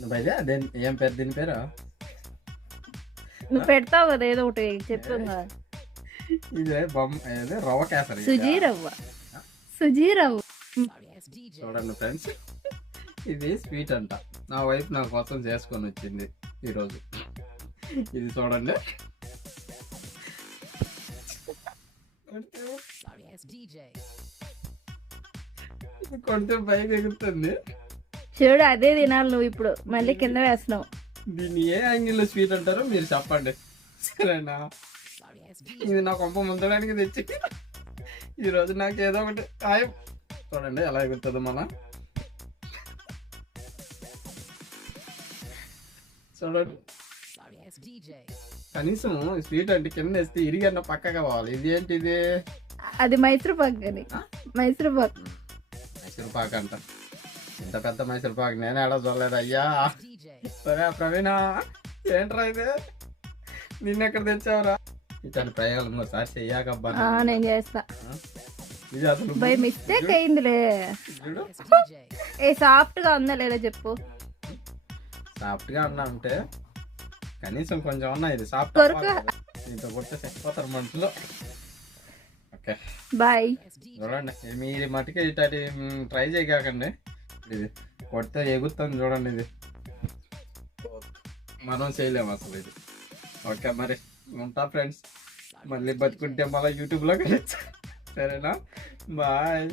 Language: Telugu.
నువ్వైతే అదే ఏం పేరు దీని పేరు? నువ్వు పెడతావు కదా ఏదో ఒకటి చెప్పు. ఇదే బొమ్మ ఏదో రవ్వ కేసరి. సుజీ రవ్వ. చూడండి ఫ్రెండ్స్, ఇది స్వీట్ అంట. నా వైఫ్ నా కోసం చేసుకొని వచ్చింది ఈరోజు. ఇది చూడండి, కొడితే పైకి ఎగురుతుంది. చూడు అదే తినాలి నువ్వు, ఇప్పుడు మళ్ళీ కింద వేస్తున్నావు. దీన్ని ఏ యాంగిల్లో స్వీట్ అంటారో మీరు చెప్పండి, సరేనా? ఇది నా కొంప ముందడానికి తెచ్చి ఈరోజు నాకు ఏదో ఒకటి ఖాయం. చూడండి ఎలా ఎగురుతుందో మన. చూడండి, కనీసం స్వీట్ అంటే కింద వేస్తే ఇరిగన్న పక్కగా పోవాలి. ఇది ఏంటి ఇది? అది మైసూర్ పాక్ అని. మైసూర్ పాక్. మైసూర్ పాక్ అంట. ఇంత పెద్ద మైసూర్ పాక్ నేను ఎడా చూడలేదు అయ్యా. సరే ప్రవీణ, ఏంట్రా ఇది? నిన్నెక్కడ తెచ్చావురా? ఇట్లాంటి ప్రయోగాలు ఇంకోసారి చెయ్యాకబ్బా. నేను చేస్తా. ఇది అసలు బై మిస్టేక్ అయిందిలే. ఏ సాఫ్ట్ గా ఉందా లేదా చెప్పు. సాఫ్ట్ గా ఉన్నా అంటే కనీసం కొంచెం ఉన్నా. ఇది సాఫ్ట్ దీంతో కొడితే చచ్చిపోతారు మనుషులు. Okay bye. చూడండి, మీరు మటుకే ఇట్లాంటి ట్రై చేయకండి. ఇది కొడితే ఎగురుతుంది చూడండి. ఇది మనం చేయలేము అసలు ఇది. ఓకే మరి ఉంటా ఫ్రెండ్స్, మళ్ళీ బతుకుంటే మళ్ళీ యూట్యూబ్లో కలిసి. సరేనా? బాయ్.